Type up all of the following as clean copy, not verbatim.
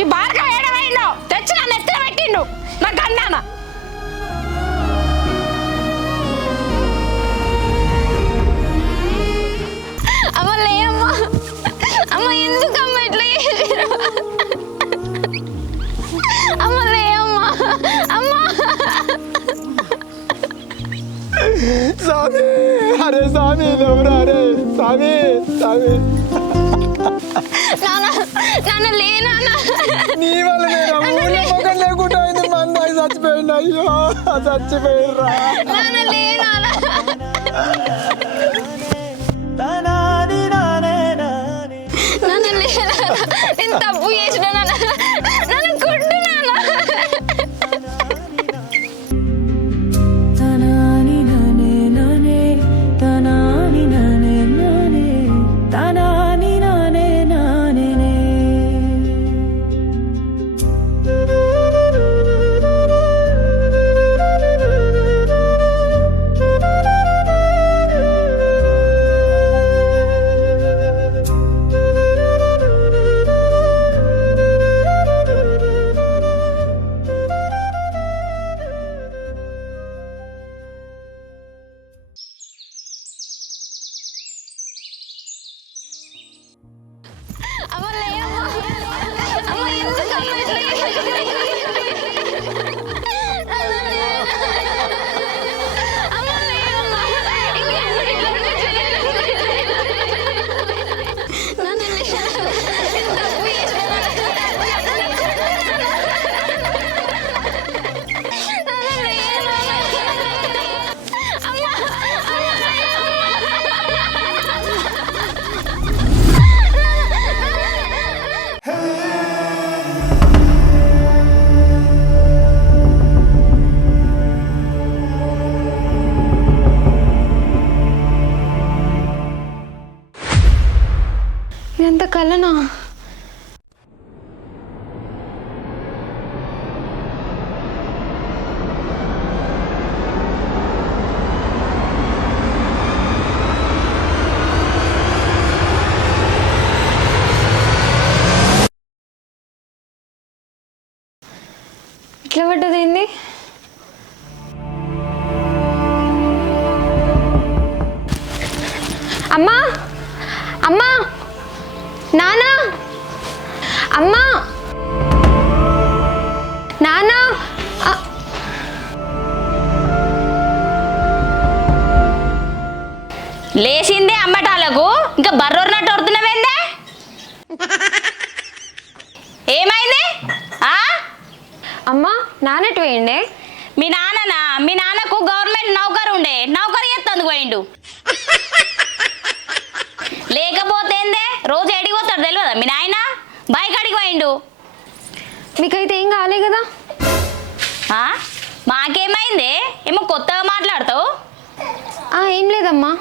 ఈ బాగా ఏడవైండు తెచ్చి నన్ను ఎత్తున పెట్టిండు నా గండాన. అమ్మ లేమ్మా, అమ్మ ఎందుకమ్మ ఇట్లా చేసిరు? అమ్మ లేమ్మా, అమ్మ. స్వామి, అరే స్వామి ఎవరు? అరే స్వామి, స్వామి నాన్న లేనా? నీ వల్ల నేను లేకుండా అయింది. మా అమ్మాయి చచ్చిపోయింది. అయ్యో చచ్చిపోయిర్రా. నేను తప్పు చేసిన నన్ను కొట్టు నాన్న. ఎంత కలనా? ఇట్లా పడ్డదేంది? అమ్మా, అమ్మా, నానా, అమ్మా, నానా. లేచిందే అమ్మటాలకు ఇంకా బర్రోరినట్టు వడుతున్నావేందే? ఏమైంది? అమ్మా, నాన్నట్టు వేయండి. మీ నాన్నకు గవర్నమెంట్ నౌకరు ఉండే, నౌకరు ఎత్తందుకు పోయిండు. లేకపోతే రోజు ఎడికి పోతాడు తెలియదా మీ నాయన? బైక్ అడిగి పోయిండు. మీకైతే ఏం కాలే కదా? మాకేమైంది? ఏమో కొత్తగా మాట్లాడతావు. ఏం లేదమ్మా.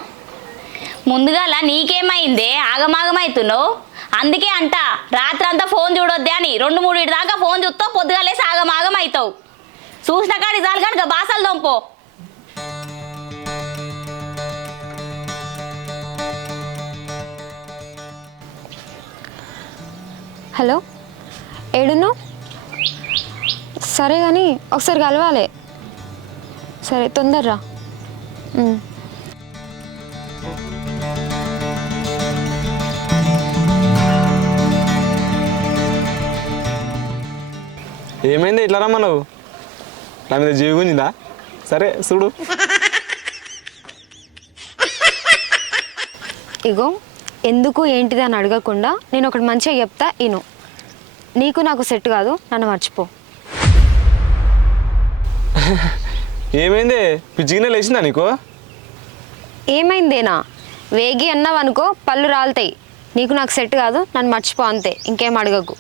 ముందుగాల నీకేమైంది? ఆగమాగమవుతున్నావు. అందుకే అంట రాత్రంతా ఫోన్ చూడొద్దే అని. 2-3 దాకా ఫోన్ చూస్తావు, పొద్దుగాలేసి ఆగమాగం అవుతావు. చూసిన కాడి చాలు కనుక బాసలు దొంపో. హలో, ఏడును? సరే కానీ ఒకసారి కలవాలి. సరే తొందరరా. ఏమైంది ఇట్లా రమ్మా? నువ్వు నా మీద జీవుందా? సరే చూడు. ఇగో ఎందుకు ఏంటిది అని అడగకుండా నేను ఒకటి మంచిగా చెప్తా ఇను. నీకు నాకు సెట్ కాదు, నన్ను మర్చిపో. ఏమైంది? పిచ్చిగినే లేచిందా నీకు? ఏమైందేనా? వేగి అన్నావు అనుకో పళ్ళు రాలుతాయి. నీకు నాకు సెట్ కాదు, నన్ను మర్చిపో అంతే, ఇంకేం అడగకు.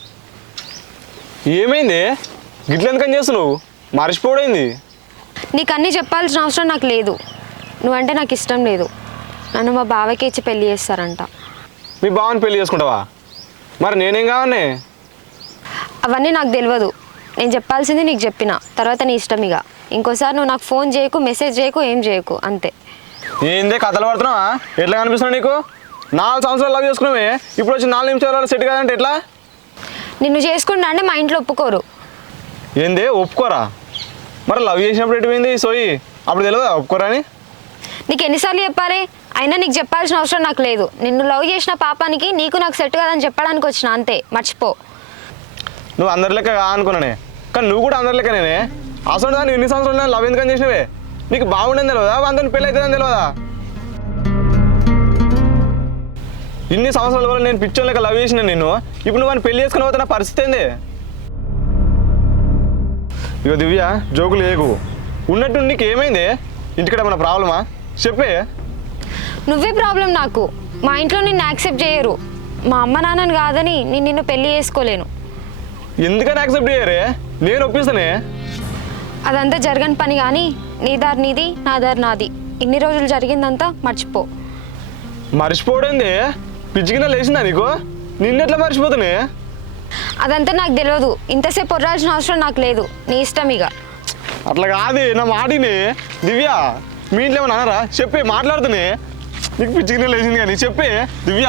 ఏమైంది? గిట్ల ఎందుకని చేస్తున్నావు? మర్చిపోవడైంది? నీకు అన్నీ చెప్పాల్సిన అవసరం నాకు లేదు. నువ్వంటే నాకు ఇష్టం లేదు. నన్ను మా బావకి ఇచ్చి పెళ్లి చేస్తారంట. మీ బావని పెళ్లి చేసుకుంటావా? మరి నేనేం కావనే? అవన్నీ నాకు తెలియదు. నేను చెప్పాల్సింది నీకు చెప్పిన తర్వాత నీ ఇష్టం. ఇక ఇంకోసారి నువ్వు నాకు ఫోన్ చేయకు, మెసేజ్ చేయకు, ఏం చేయకు, అంతే. ఏందే కథలు పడుతున్నావా? ఎట్లా కనిపిస్తున్నావు నీకు? 4 సంవత్సరాలు లవ్ చేసుకున్నావే, ఇప్పుడు వచ్చి 4 నిమిషాలు సెట్ కాదంటే ఎట్లా? నిన్ను చేసుకుంటా అంటే మా ఇంట్లో ఒప్పుకోరు. ఏంది ఒప్పుకోరా? మరి లవ్ చేసినప్పుడు ఎటు పోయింది ఈ సోయి? అప్పుడు తెలియదా ఒప్పుకోరా అని? నీకు ఎన్నిసార్లు చెప్పాలి? అయినా నీకు చెప్పాల్సిన అవసరం నాకు లేదు. నిన్ను లవ్ చేసిన పాపానికి నీకు నాకు సెట్ కాదని చెప్పడానికి వచ్చిన, అంతే, మర్చిపో. నువ్వు అందరి లెక్క అనుకున్నానే, కానీ నువ్వు కూడా అందరి లెక్కనే. అసలు దాన్ని ఎన్ని సంవత్సరాలు లవ్ ఎందుకని చేసినవే? నీకు బాగుండేది తెలియదా? అందరిని పెళ్ళి అవుతుందని తెలియదా? ఇన్ని సంవత్సరాల వల్ల నేను పిచ్చోని లెక్క లవ్ చేసిన నిన్ను, ఇప్పుడు నువ్వు అని పెళ్లి చేసుకుని పోతే నా పరిస్థితి ఏంది? ఇక దివ్య జోకులు ఏగు. ఉన్నట్టు నీకు ఏమైంది? ఇంటికడ మన ప్రాబ్లమా? చెప్పే. నువ్వే ప్రాబ్లం నాకు. మా ఇంట్లో నిన్ను యాక్సెప్ట్ చేయరు. మా అమ్మ నాన్నని కాదని నేను నిన్ను పెళ్లి చేసుకోలేను. ఎందుకని యాక్సెప్ట్ చేయరే? నేను ఒప్పిస్తానే. అదంతా జరగని పని, కానీ నీ దారి నీది, నా దారి నాది. ఇన్ని రోజులు జరిగిందంతా మర్చిపో. మర్చిపోవడంది? పిచ్చి కింద లేచిందా నీకు? నిన్నెట్లా మర్చిపోతానే? అదంతా నాకు తెలియదు. ఇంతసేపు పొర్రాల్సిన అవసరం నాకు లేదు. నీ ఇష్టం ఇక. అట్లా కాదు, నా మాటిని. దివ్య మీ ఇంట్లో ఏమన్నా అన్నారా? చెప్పే, మాట్లాడుతునే. నీకు పిచ్చి కింద లేచింది కానీ చెప్పే దివ్య.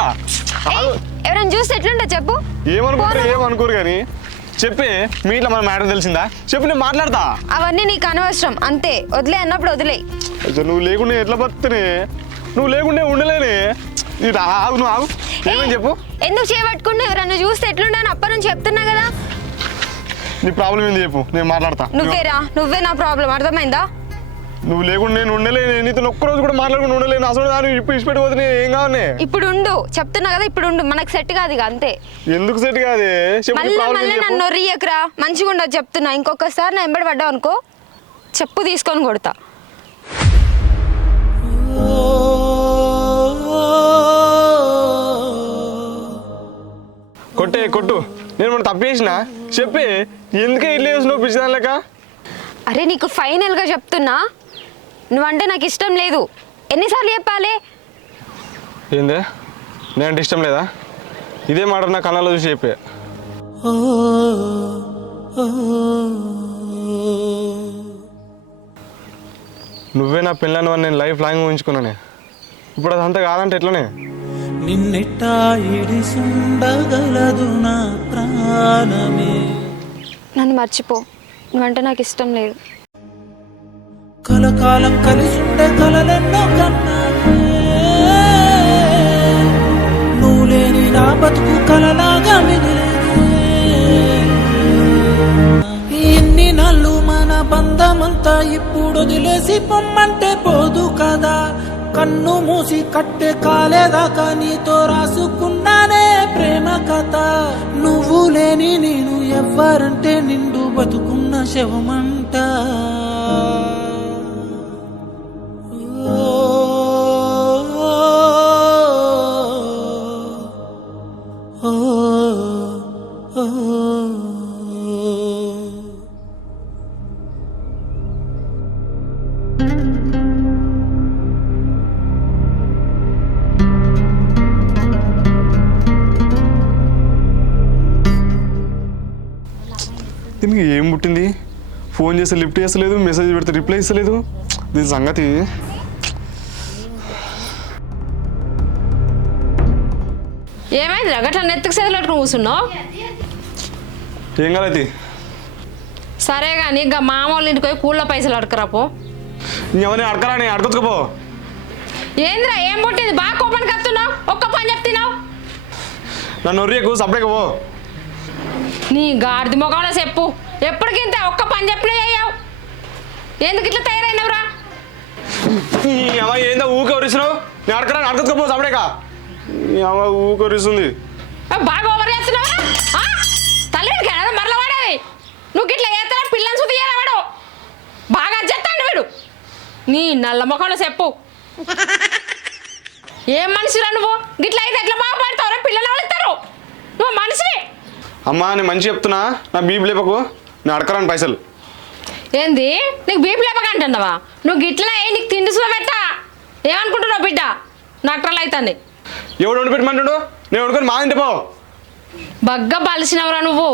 ఎవరైనా చూస్తే ఎట్లుంటా చెప్పు. ఏమనుకుంటారు ఏమనుకోరు కానీ చెప్పే. మీ ఇంట్లో మన మ్యాటర్ తెలిసిందా? చెప్పు, నేను మాట్లాడతా. అవన్నీ నీకు అనవసరం, అంతే. వదిలే అన్నప్పుడు వదిలే. అసలు నువ్వు లేకుండా ఎట్లా బతుకుతానే? నువ్వు లేకుండా ఉండలేనే. ఇది ఆగు, నువ్వు ఆగు. ఏమని చెప్పు. ఎందుకు చేయబట్టుకుంటే ఎవరన్నా చూస్తే ఎట్లుండని అప్పటి నుంచి చెప్తున్నా కదా. నీ ప్రాబ్లం ఏంది చెప్పు, నేను మాట్లాడతా. నువ్వే నా ప్రాబ్లం, అర్థమైందా? నువ్వు లేకుండా నేను ఉండలేను. నీతో ఒక్కరోజు కూడా మాట్లాడుకుని ఉండలేను. అసలు దాన్ని ఇప్పుడు ఇచ్చిపెట్టిపోతే ఏం కావాలి? ఇప్పుడు ఉండు, చెప్తున్నా కదా, ఇప్పుడు ఉండు. మనకు సెట్ కాదు ఇక, అంతే. ఎందుకు సెట్ కాదే? మళ్ళీ నన్ను రియకరా, మంచిగా ఉండదు చెప్తున్నా. ఇంకొకసారి నా ఎంబడి పడ్డావు అనుకో, చెప్పు తీసుకొని కొడతా. కొట్టే కొట్టు. నేను మనం తప్పు చేసిన చెప్పి. ఎందుకే ఇల్లు వేసినావు పిచ్చిదాని లెక్క? అరే నీకు ఫైనల్గా చెప్తున్నా, నువ్వంటే నాకు ఇష్టం లేదు. ఎన్నిసార్లు చెప్పాలి? ఏందే నేనంటే ఇష్టం లేదా? ఇదే మాట నా కళ్ళలో చూసి చెప్పే. నువ్వే నా పిల్లని అని నేను లైఫ్ లాంగ్ ఊహించుకున్నానే. ఇప్పుడు అదంతా కాదంటే ఎట్లనే? నిన్నెట్టా ఇడిసుండగలదు నా ప్రాణమే. నన్ను మర్చిపో. నువ్వంటే నాకు ఇష్టం లేదు. కలకాలం కలిసుండే కలలెన్నో కన్నానే. నువ్వు లేని నా బతుకు కలలాగా మిగిలేదే. ఇన్ని నాళ్ళు మన బంధమంతా ఇప్పుడు వదిలేసి పొమ్మంటే పోదు కదా. కన్ను మూసి కట్టే కాలేదాకా నీతో రాసుకున్నానే ప్రేమ కథ. నువ్వు లేని నేను ఎవ్వరంటే నిండు బతుకున్న శవమంట. దీనికి ఏం పుట్టింది? ఫోన్ చేస్తే లిఫ్ట్ చేస్తలేదు, మెసేజ్ పెడితే రిప్లై ఇస్తలేదు. దీని సంగతి ఏమైంది? గట్లా నెత్తుకు సెదలట్టుకుని కూర్చున్నావు? ఏం కాలేదు. సరే కానీ ఇంకా మామూలు ఇంటికి పోయి కూళ్ళ పైసలు అడకరాపో. ఎవరిని అడకరా? నేను అడగచ్చుకోపో. ఏంద్రా ఏం పుట్టింది? బాగా కోపానికి వస్తున్నావు. ఒక్క పని చెప్తున్నావు. నన్ను ఒర్రియకు, సపరేట్ పో. నీ గాడిది ముఖంలో చెప్పు. ఎప్పటికింత ఒక్క పని చెప్పలే అయ్యావు. ఎందుకు ఇట్లా తయారైనవురా? ఏందో ఊకే వరిస్తున్నావు? నేను అడకరా, అడగచ్చుకోపో సపరేకా. ఊకే వరిస్తుంది. బాగా ఓవర్ చేస్తున్నావు. తల్లికి మరల వాడేవి. నువ్వు గిట్లా చేస్తారా? పిల్లని సుతి వాడు బాగా అజ్జెత్తాడు వీడు. నీ నల్ల ముఖంలో చెప్పు. ఏం మనిషిరా నువ్వు? గిట్లా అయితే ఎట్లా బాగుపడతావురా? పిల్లలు ఎవరు ఇస్తారు? నువ్వు మనిషివి. అమ్మా నేను మంచి చెప్తున్నా, నా బీపీ లేపకు. నేను అడకరాను పైసలు. ఏంది నీకు బీపీ లేపకంటున్నావా? నువ్వు గిట్లనే నీకు తిండి సుఖ పెట్టా. ఏమనుకుంటున్నావు బిడ్డ? డాక్టర్లు అవుతుంది. ఎవడు వండి పెట్టమంటాడు? నేను వండుకొని మా ఇంటి పో. బగ్గ బలిసినవరా నువ్వు.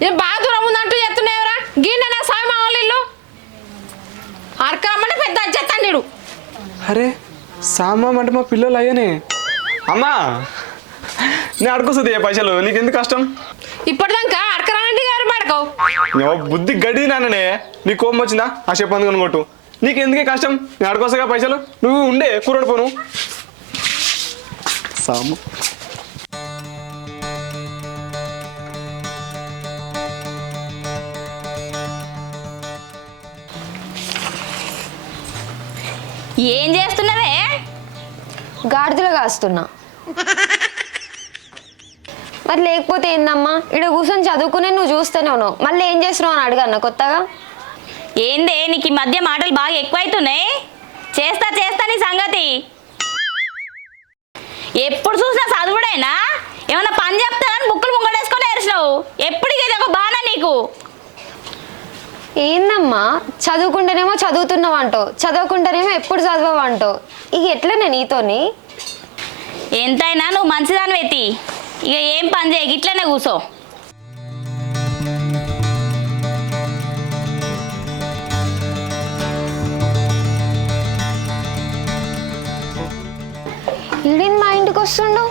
నేను బాగా దూరం ఉందంటూ చెప్తున్నావురా. గిన్నె నా సాయి మా వాళ్ళు ఇల్లు అరకరమ్మంటే పెద్ద అజ్జెత్తాడు. అరే సామా అంటే మా పిల్లలు అయ్యానే. అమ్మా నేను అడుకొస్తుంది పైసలు, నీకెందుకు కష్టం? ఇప్పటిదాకా అడకరానండి గారు పడకవు బుద్ధి గడి నాన్ననే నీ కోపం వచ్చిందా ఆ చెప్పు అందుకని కొట్టు నీకు ఎందుకే కష్టం నేను అడుకోసగా పైసలు నువ్వు ఉండే కూరడు పోను సాము ఏం చేస్తున్నావే? గాడిదలు కాస్తున్నా. మరి లేకపోతే ఏందమ్మా, ఇక్కడ కూర్చొని చదువుకునే నువ్వు చూస్తూనే ఉన్నావు, మళ్ళీ ఏం చేస్తున్నావు అని అడగన్నా కొత్తగా. ఏందే నీకు ఈ మధ్య మాటలు బాగా ఎక్కువైతున్నాయి. చేస్తా చేస్తా నీ సంగతి. ఎప్పుడు చూసినా చదువుడైనా, ఏమన్నా పని చెప్తానని బుక్కులు ముంగడేసుకొని ఏరిసినావు. ఎప్పటికీ ఇది ఒక బాణ నీకు. ఏందమ్మా, చదువుకుంటేనేమో చదువుతున్నావు అంటావు, చదవకుంటేనేమో ఎప్పుడు చదవవు అంటావు. ఇక ఎట్లనే నీతోని? ఎంతైనా నువ్వు మంచిదాని వెతి. ఇక ఏం పని చేయ, ఇట్లనే కూసో. ఈడిన్ మా ఇంటికి వస్తుండు.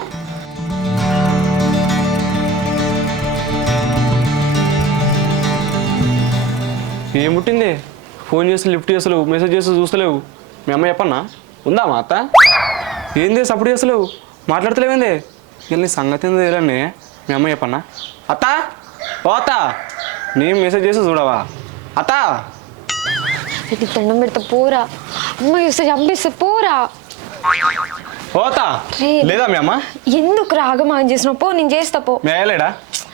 ఏం పుట్టింది? ఫోన్ చేసి లిఫ్ట్ చేస్తలేవు, మెసేజ్ చేసి చూస్తలేవు. మీ అమ్మ చెప్పన్నా ఉందా మా అత్త? ఏంది సపోర్ట్ చేస్తలేవు, మాట్లాడతలేవేంది? ఇక నీ సంగతి ఏందో తెలియని మీ అమ్మ చెప్పన్నా. అత్త ఓ అత్త, నేను మెసేజ్ చేసి చూడవా అత్త? ఇది దండం పెడతా పోరా, అమ్మ చూస్తే చంపిస్తే పోరా. ఓ అత్త లేదా మీ అమ్మ? ఎందుకు రాగమాన్ చేసినావు? పో, నేను చేస్తా పో. మేలేడా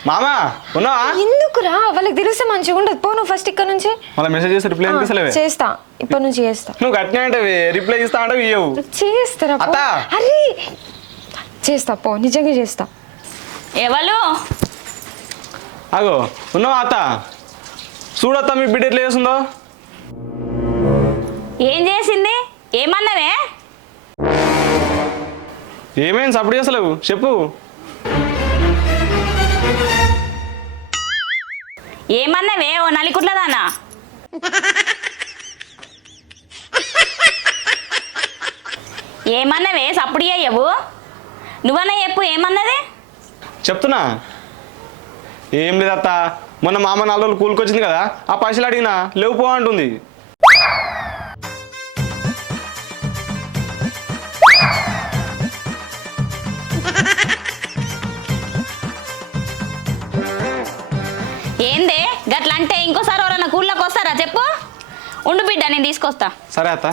మామా ఉన్నావా? ఎందుకు రా, వాళ్ళకి తెలిస్తే మంచిగా ఉండదు. పో నువ్వు ఫస్ట్ ఇక్కడ నుంచి. మళ్ళీ మెసేజ్ చేసి రిప్లై చేస్తలేవే? చేస్తా, ఇప్పటి నుంచి చేస్తా. నువ్వు గట్టినే అంటే రిప్లై ఇస్తా అంటే ఇయ్యవు. చేస్తారా? అత్త అరే చేస్తా పో, నిజంగా చేస్తా. ఎవరు? అగో ఉన్నావా అత్త? చూడత్త మీ బిడ్డ ఎట్లా చేస్తుందో. ఏం చేసింది? ఏమన్నావే? ఏమైంది సపోర్ట్ చేస్తలేవు చెప్పు. ఏమన్నావే ఓ నలికుట్లదానా? ఏమన్నావే? సప్పుడు అయ్యవు. నువ్వన్నా చెప్పు, ఏమన్నది? చెప్తున్నా ఏం లేదత్త, మొన్న మామ 4 రోజులు కూలికొచ్చింది కదా, ఆ పైసలు అడిగినా లేవు పో అంటుంది. ఏందే గట్లంటే? ఇంకోసారి ఎవరన్నా కూళ్ళకి వస్తారా చెప్పు? ఉండు బిడ్డ, నేను తీసుకొస్తా. సరే అత్త.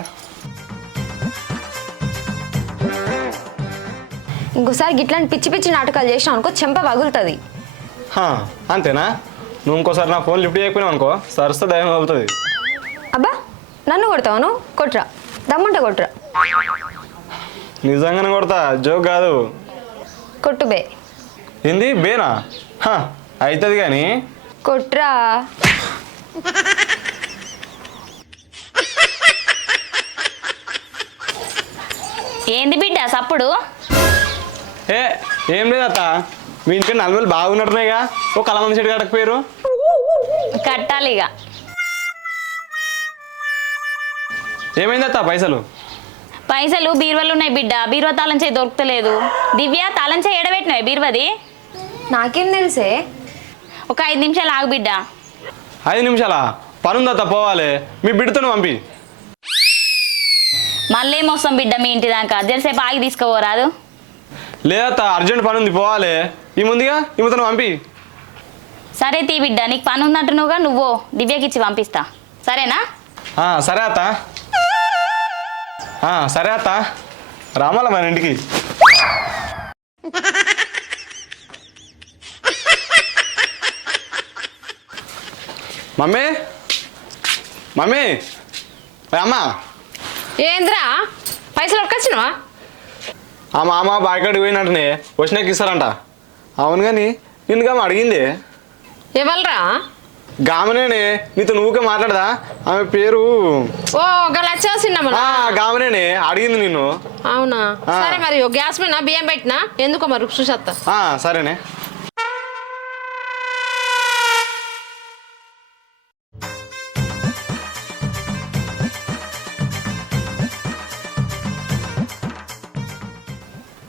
ఇంకోసారి గిట్లాంటి పిచ్చి పిచ్చి నాటకాలు చేసినావు అనుకో, చెంప పగులుతుంది. అంతేనా? నువ్వు ఇంకోసారి నా ఫోన్ లిఫ్ట్ చేయకపోయినావు అనుకో, సరస్తా దయం అవుతుంది. అబ్బా నన్ను కొడతావు? నువ్వు కొట్రా, దమ్ముంటే కొట్రా. నిజంగానే కొడతా, జోక్ కాదు. కొట్టు బే. ఏంది బేనా? అవుతుంది కానీ కొట్రా. ఏంది బిడ్డ సప్పుడు? ఏం లేదత్త, మీ ఇంటికి 4 వేలు బాగున్నట్టున్నాయిగా, ఓ కలమంది చెట్టు కట్టకపోయారు? కట్టాలి ఇక. ఏమైందత్త పైసలు? పైసలు బీరువాలు ఉన్నాయి బిడ్డ, బీరువా తాళం చేయి దొరుకుతలేదు. దివ్య తాళం చేయి ఎడబెట్టినాయి బీరువది? నాకేం తెలుసే. ఒక 5 నిమిషాలు ఆగు బిడ్డ. 5 నిమిషాలా? పనుందత్త, పోవాలి. మీ బిడ్డతో పంపి. మళ్ళీ ఏమొస్తాం బిడ్డ మీ ఇంటి దాకా, జరసేపు ఆగి తీసుకోరాదు? లేదత్త, అర్జెంట్ పని ఉంది, పోవాలి. ఈ ముందుగా ఈమెతో పంపి. సరే తీ బిడ్డ, నీకు పని ఉందంటున్నావుగా, నువ్వు దివ్యకి ఇచ్చి పంపిస్తా, సరేనా? సరే అత్త. సరే అత్త, రామాల మన ఇంటికి. మమ్మీ మమ్మీ అమ్మా. ఏంద్రా పైసలు ఒక్కొచ్చినవా? ఆ మామ బాయికాడికి పోయినట్టునే వచ్చినాక ఇస్తారంట. అవును కానీ నిన్ను గామ అడిగింది. ఎవరురా? గామనేనే, నీతో నువ్వుకే మాట్లాడదా? ఆమె పేరు ఓ గలచ్చేసినమ్మా. గామనేనే అడిగింది నిన్ను. అవునా? సరే మరి గ్యాస్ మీద బియ్యం పెట్టినా, ఎందుకో మరి చూసేస్తా. సరేనే.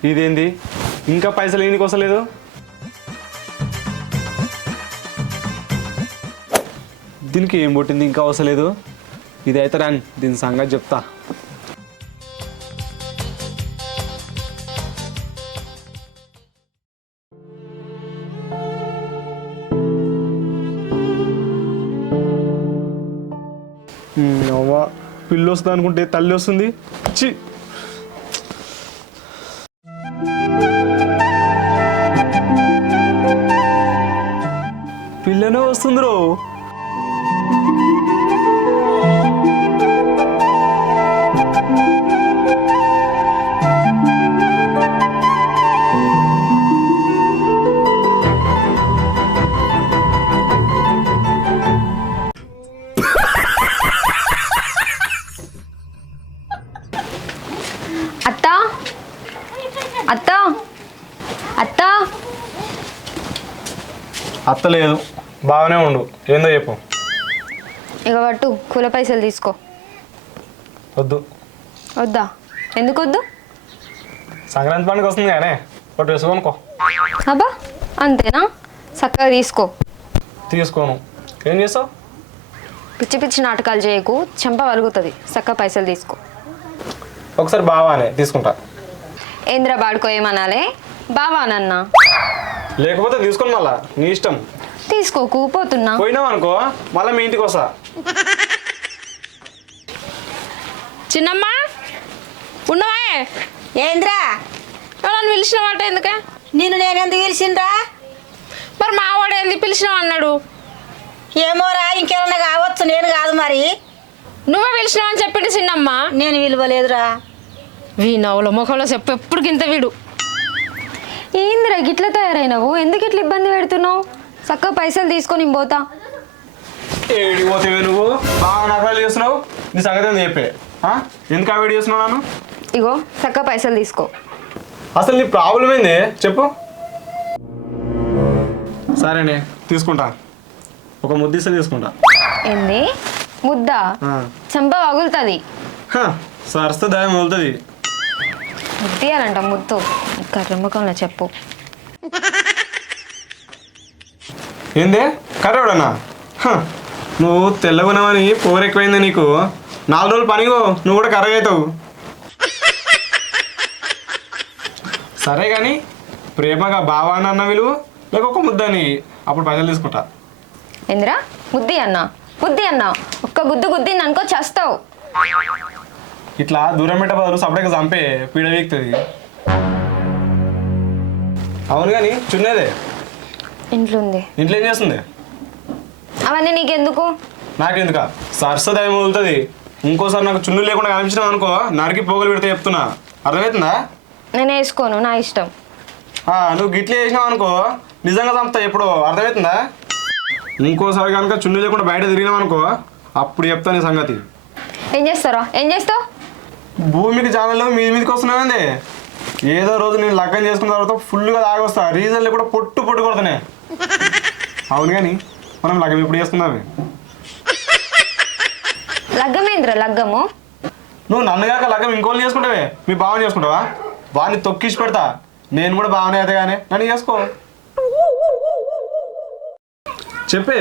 ఇదేంది ఇంకా పైసలు ఎందుకు వస్తలేదు? దీనికి ఏం పుట్టింది ఇంకా అవసరం లేదు. ఇది అయితే రాని దీని సంగతి చెప్తా. అవ్వ పిల్లి వస్తుంది అనుకుంటే తల్లి వస్తుంది. చి పిల్లనే వస్తుంది రో. అత్త అత్త అత్త అత్తలేదు, బాగానే ఉండు. ఏందో చెప్పు. ఇక పట్టు కూల పైసలు తీసుకో. వద్దు. వద్దా? ఎందుకు వద్దు? సంక్రాంతి పండుగ వస్తుంది కానీ ఒకటి వేసుకోనుకో. అబ్బా అంతేనా? చక్కగా తీసుకో. తీసుకోను. ఏం చేస్తావు? పిచ్చి పిచ్చి నాటకాలు చేయకు, చెంప వలుగుతుంది. చక్కగా పైసలు తీసుకో. ఒకసారి బావానే తీసుకుంటా. ఏంద్ర బాడుకో ఏమనాలే? బావానన్నా. లేకపోతే తీసుకొని మళ్ళా నీ ఇష్టం. తీసుకోకు, పోతున్నా. పోయినావు అనుకో మళ్ళీ మీ ఇంటికి వస్తా. చిన్నమ్మ ఉన్నవా? ఏంద్రా ఎవరన్నా పిలిచినవాట ఎందుకే? నేనెందుకు పిలిచిండ్రా? మరి మా వాడు ఏంది పిలిచినావు అన్నాడు? ఏమోరా, ఇంకేమన్నా కావచ్చు, నేను కాదు మరి. నువ్వే పిలిచినావని చెప్పిండు చిన్నమ్మ. నేను విలువలేదురా. వీణవుల ముఖంలో చెప్పు ఎప్పుడు గింత వీడు. ఏంద్ర గిట్ల తయారైనవు? ఎందుకు ఇట్లా ఇబ్బంది పెడుతున్నావు? చక్కగా పైసలు తీసుకొని పోతా. ఏడికి పోతావే నువ్వు? బాగా నకరాలు చేస్తున్నావు. నీ సంగతి ఏంది చెప్పే? ఎందుకు అవాయిడ్ చేస్తున్నావు నన్ను? ఇగో చక్కగా పైసలు తీసుకో. అసలు నీ ప్రాబ్లం ఏంది చెప్పు. సరేనే తీసుకుంటా. ఒక ముద్దిస్తే తీసుకుంటా. ఏంది ముద్ద? చెంప పగులుతుంది. సరస్తే దయం మొలుతుంది. ముద్దియాలంట ముద్దు. కర్రమ్మకంలో చెప్పు. ఏందే కర్రవాడన్నా? నువ్వు తెల్లగున్నావని పోరు ఎక్కువైంది నీకు. 4 రోజులు పనిగో నువ్వు కూడా కర్రగా అవుతావు. సరే కానీ ప్రేమగా బావా అన్న విలువ లేక ఒక ముద్దని అప్పుడు పైసలు తీసుకుంటా. ఏందిరా ముద్ది అన్నా? బుద్ధి అన్నా ఒక్క గుద్దు గుద్దింది అనుకో చేస్తావు. ఇట్లా దూరం పెట్ట బదులు సపరేట్గా చంపే పీడ వీక్తుంది. అవును కానీ చున్నేదే ఇంట్లో ఉంది. ఇంట్లో ఏం చేస్తుంది? అవన్నీ నీకెందుకు? నాకెందుక? సరస్వదయం వదులుతుంది. ఇంకోసారి నాకు చున్ను లేకుండా కనిపించినావు అనుకో నరికి పోగలు పెడితే చెప్తున్నా. అర్థమవుతుందా? నేను వేసుకోను, నా ఇష్టం. నువ్వు గిట్లే చేసినావు అనుకో నిజంగా చంపుతా ఎప్పుడు. అర్థమవుతుందా? ఇంకోసారి కనుక చున్ను లేకుండా బయట తిరిగినావు అనుకో అప్పుడు చెప్తా నీ సంగతి. ఏం చేస్తారా? ఏం చేస్తావు? భూమికి ఛానల్లో మీ మీదకి వస్తున్నాయండి. ఏదో రోజు నేను లగ్గం చేసుకున్న తర్వాత ఫుల్గా తాగొస్తా. రీజన్లు కూడా పొట్టు కొడుతున్నాయి. అవును కానీ మనం లగ్గం ఎప్పుడు చేసుకుందామే? లగ్గమేంద్ర లగ్గము? నువ్వు నన్ను కాక లగ్గం ఇంకోళ్ళు చేసుకుంటావే. మీ బావని చేసుకుంటావా? వాడిని తొక్కిసి పెడతా. నేను కూడా బాగానే అయితే కానీ నన్ను చేసుకో. చెప్పే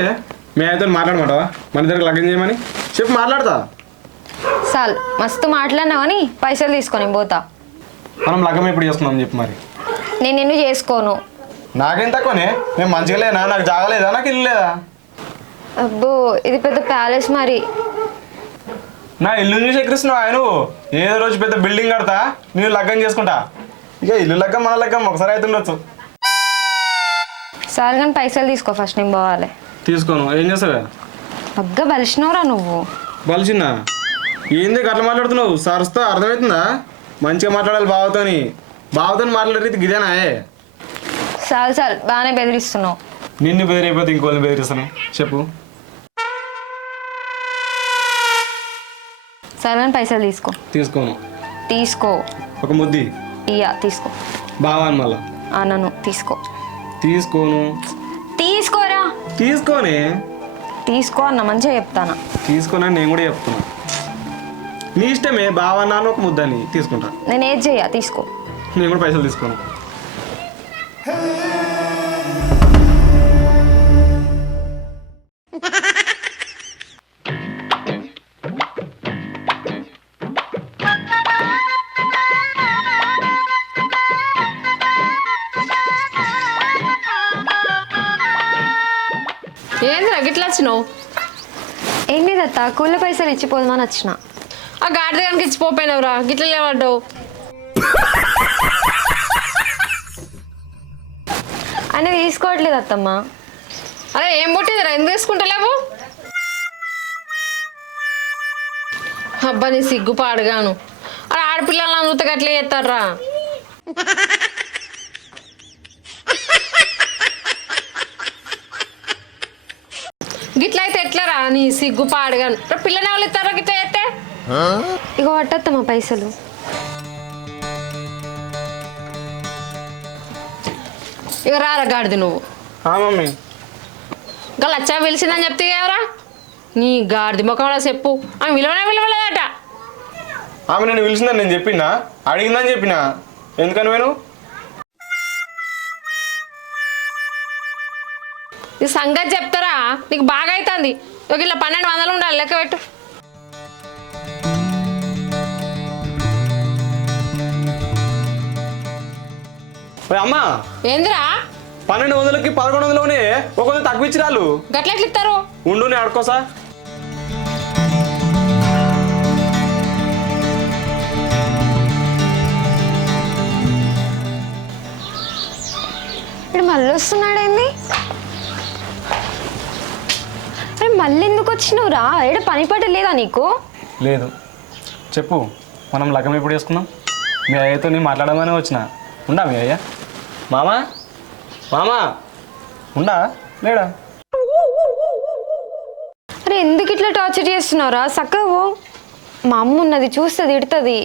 మీ అయితే మాట్లాడమంటావా? మన దగ్గర లగ్గం చేయమని చెప్పి మాట్లాడతా. సాల్ మస్తు మాట్లాడినావు అని పైసలు తీసుకొని పోతా. మనం లగ్గం ఎప్పుడు చేసుకుందాం చెప్పు మరి. నేను నిన్ను చేసుకోను. నాకేం తక్కువనే? నేను మంచిగా లేనా? నాకు జాగలేదా? నాకు ఇల్లు లేదా? అబ్బో ఇది పెద్ద ప్యాలెస్ మరి. నా ఇల్లు చూసి ఎక్కిస్తున్నావు ఆయన. ఏదో రోజు పెద్ద బిల్డింగ్ కడతా నేను లగ్గం చేసుకుంటా. ఇక ఇల్లు లగ్గం మన లగ్గం ఒకసారి అవుతుండొచ్చు. సార్ కానీ పైసలు తీసుకో ఫస్ట్, నేను పోవాలి. తీసుకోను. ఏం చేస్తావా? బగ్గా బలిసినవురా నువ్వు. బలిచిందా? ఏంది అట్లా మాట్లాడుతున్నావు? సరస్తా అర్థమవుతుందా? మంచిగా మాట్లాడాలి బావతోని. బావతో మాట్లాడే రీతి గిదేనా? చాలు చాలు బాగానే బెదిరిస్తున్నావు. నిన్ను బెదిరైపోతే ఇంకోళ్ళని బెదిరిస్తాను చెప్పు. సరే కానీ పైసలు తీసుకో. తీసుకోను. తీసుకో. ఒక ముద్ది ఇయ్యా తీసుకో. బావాని మళ్ళా నన్ను తీసుకో. తీసుకోను. తీసుకోరా. తీసుకోనే. తీసుకో అన్న మంచిగా చెప్తాను. తీసుకోనని నేను కూడా చెప్తున్నా. నీ ఇష్టమే. బావన్నాను ఒక ముద్దని తీసుకుంటా. నేను ఏది చెయ్యా తీసుకో. నేను కూడా పైసలు తీసుకోను. ఏందిరా గిట్లా వచ్చినావు? ఏం లేదత్త, కూల పైసలు ఇచ్చిపోదామని వచ్చిన. ఆ గాడిద కనుక ఇచ్చిపోయినావురా, గిట్ల లేవడ్డావు. ఆయన తీసుకోవట్లేదు అత్తమ్మ. అరే ఏం పుట్టిందిరా, ఎందుకు తీసుకుంటలేవు? అబ్బా నీ సిగ్గు పాడుగాను. అరే ఆడపిల్లలను అందుతా గట్లే చేస్తారా? గిట్ల అయితే ఎట్లరా నీ సిగ్గు పాడుగాను. పిల్లని ఎవరు ఇస్తారా గిట్ల చేస్తే? ఇగో పట్టత్తమ్మ పైసలు. ఇక రారా గాడిది నువ్వు. మమ్మీ ఇంకా లచ్చా పిలిచిందని చెప్తే ఎవరా నీ గాడిది ముఖంలో చెప్పు. ఆమె విలువలేదట. ఆమె నేను పిలిచిందని నేను చెప్పినా, అడిగిందని చెప్పినా. ఎందుకని నేను ఈ సంగతి చెప్తారా? నీకు బాగా అవుతుంది. ఒక ఇలా 1200 ఉండాలి, లెక్క పెట్టు. అమ్మా ఏందిరా 1200కి 1100లోనే ఒక తక్కువ ఇచ్చి రాళ్ళు. గట్ల ఎట్లా ఇస్తారు? ఉండు నేను అడుకోసా. ఇప్పుడు మళ్ళీ వస్తున్నాడేంది? అరే మళ్ళీ ఎందుకు వచ్చినావురా? ఏడ పని పాట లేదా నీకు? లేదు చెప్పు, మనం లగ్గం ఎప్పుడు చేసుకుందాం? మీ అయ్యతో నేను మాట్లాడమని వచ్చిన. ఉండా మీ అయ్య? మామా మామా ఉండా లేడా? అరే ఎందుకు ఇట్లా టార్చర్ చేస్తున్నావురా? చక్కగా పో. మా అమ్మ ఉన్నది, చూస్తుంది, ఇడుతుంది.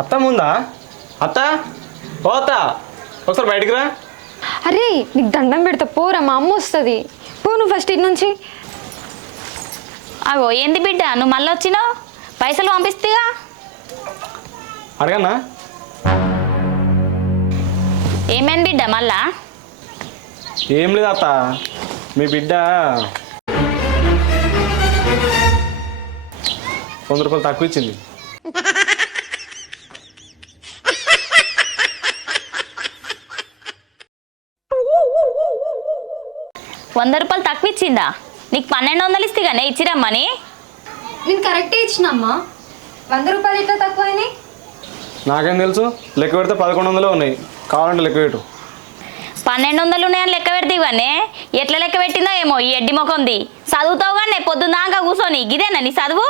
అత్త ముందా? అత్త ఓ అత్త, ఒకసారి బయటికి రా. అరే నీకు దండం పెడతా, పోరా, మా అమ్మ వస్తుంది. పో నువ్వు ఫస్ట్ ఇటు నుంచి. అవో ఏంది బిడ్డ నువ్వు మళ్ళీ వచ్చినావు? పైసలు పంపిస్తేగా. అడగన్నా? ఏమైంది బిడ్డ మళ్ళా? ఏం లేదు అత్త, మీ బిడ్డ 100 రూపాయలు తక్కువ ఇచ్చింది. ₹100 తక్కువ ఇచ్చిందా? నీకు 1200 ఇస్తేగానే ఇచ్చిరమ్మని. నేను కరెక్టే ఇచ్చినమ్మా. 100 రూపాయలు ఇట్లా తక్కువ అయినాయి. నాకేం తెలుసు, లెక్క పెడితే 1100 ఉన్నాయి. కావాలంటే లెక్క పెట్టు. 1200 ఉన్నాయని లెక్క పెడితే ఇవన్నీ ఎట్లా లెక్క పెట్టిందో ఏమో ఈ ఎడ్డి ముఖంది. చదువుతావు కానీ పొద్దున్నాక కూర్చొని గిదేనా నీ చదువు?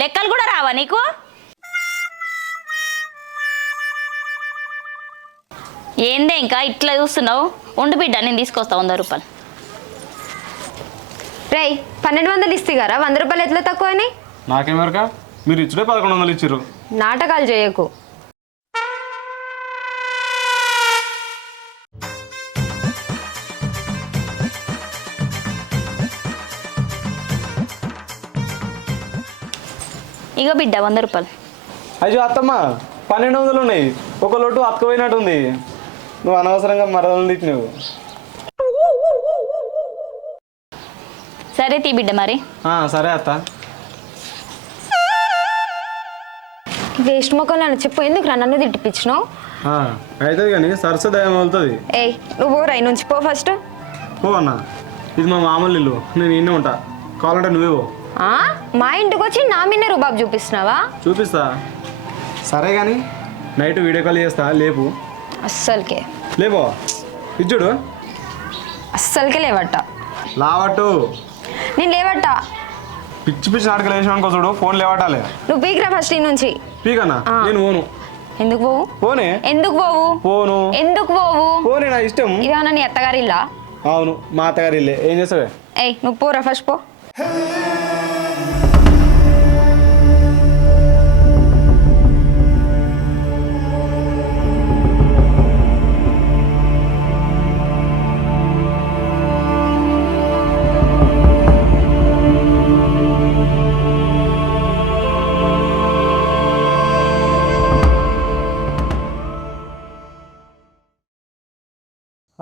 లెక్కలు కూడా రావా నీకు? ఏందే ఇంకా ఇట్లా చూస్తున్నావు? ఉండు బిడ్డ నేను తీసుకొస్తా ₹100. రేయ్ 1200 ఇస్తేగారా 100 రూపాయలు ఎట్లా తక్కువ అయినాయి? నాకేమెరక, మీరు ఇచ్చుడే 1100 ఇచ్చిర్రు. నాటకాలు చేయకు. ఇగో బిడ్డ ₹100. అయ్యో అత్తమ్మ 1200 ఉన్నాయి. ఒక లోటు అతుకుపోయినట్టుంది. నువ్వు అనవసరంగా మరదలు తిట్టినావు. సరే తీ బిడ్డ మరి. సరే అత్త. వేస్ట్ మొక్కలు చెప్పు, ఎందుకు రా నన్ను తిట్టిపించినావు? అవుతుంది కానీ సరస్సు దయం అవుతుంది. ఏయ్ నువ్వు పోరా ఈ నుంచి, పో ఫస్ట్. పో అన్న, ఇది మా మామూలు ఇల్లు, నేను ఇన్నే ఉంటా. కావాలంటే నువ్వే పో. మా ఇంటికి వచ్చి నా మీద రుబాబు చూపిస్తున్నావా? చూపిస్తా. సరే కానీ నైట్ వీడియో కాల్ చేస్తా, లేపు. అస్సలకే లేపో. ఇచ్చుడు అస్సలకే లేవట్ట. లావట్టు. నేను లేవట్ట. పిచ్చి పిచ్చి నాటకాలు వేసిన అనుకో చూడు, ఫోన్ లేవటాలే. నువ్వు పీకిరా ఫస్ట్ ఈ నుంచి. పీకన్నా? నేను పోను. ఎందుకు పోవు? పోనే. ఎందుకు పోవు? పోను. ఎందుకు పోవు? పోనే, నా ఇష్టం. ఇదేమన్నా నీ అత్తగారి ఇల్లా? అవును, మా అత్తగారి ఇల్లే. ఏం చేస్తావే? ఏయ్ నువ్వు పోరా ఫస్ట్, పో.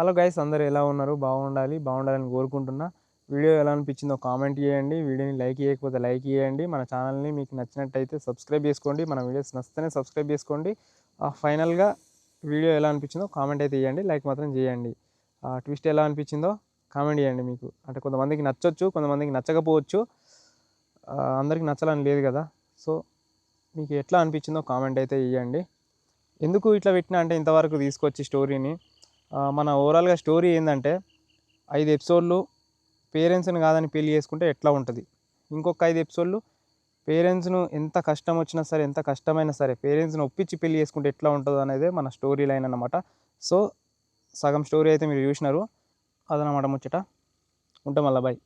హలో గైస్, అందరూ ఎలా ఉన్నారు? బాగుండాలని కోరుకుంటున్నా. వీడియో ఎలా అనిపించిందో కామెంట్ చేయండి. వీడియోని లైక్ చేయకపోతే లైక్ చేయండి. మన ఛానల్ని మీకు నచ్చినట్టయితే సబ్స్క్రైబ్ చేసుకోండి. మన వీడియోస్ నచ్చితేనే సబ్స్క్రైబ్ చేసుకోండి. ఫైనల్గా వీడియో ఎలా అనిపించిందో కామెంట్ అయితే చేయండి, లైక్ మాత్రం చేయండి. ట్విస్ట్ ఎలా అనిపించిందో కామెంట్ చేయండి. మీకు అంటే కొంతమందికి నచ్చొచ్చు, కొంతమందికి నచ్చకపోవచ్చు, అందరికి నచ్చాలని లేదు కదా. సో మీకు ఎట్లా అనిపించిందో కామెంట్ అయితే ఇవ్వండి. ఎందుకు ఇట్లా పెట్టినా అంటే ఇంతవరకు తీసుకొచ్చి స్టోరీని మన ఓవరాల్గా స్టోరీ ఏంటంటే 5 ఎపిసోడ్లు పేరెంట్స్ని కాదని పెళ్లి చేసుకుంటే ఎట్లా ఉంటుంది, ఇంకొక 5 ఎపిసోడ్లు పేరెంట్స్ను ఎంత కష్టం వచ్చినా సరే, ఎంత కష్టమైనా సరే పేరెంట్స్ని ఒప్పించి పెళ్లి చేసుకుంటే ఎట్లా ఉంటుందో అనేది మన స్టోరీ లైన్ అన్నమాట. సో సగం స్టోరీ అయితే మీరు చూసినారు, అదనమాట ముచ్చట. ఉంటాం మళ్ళీ, బాయ్.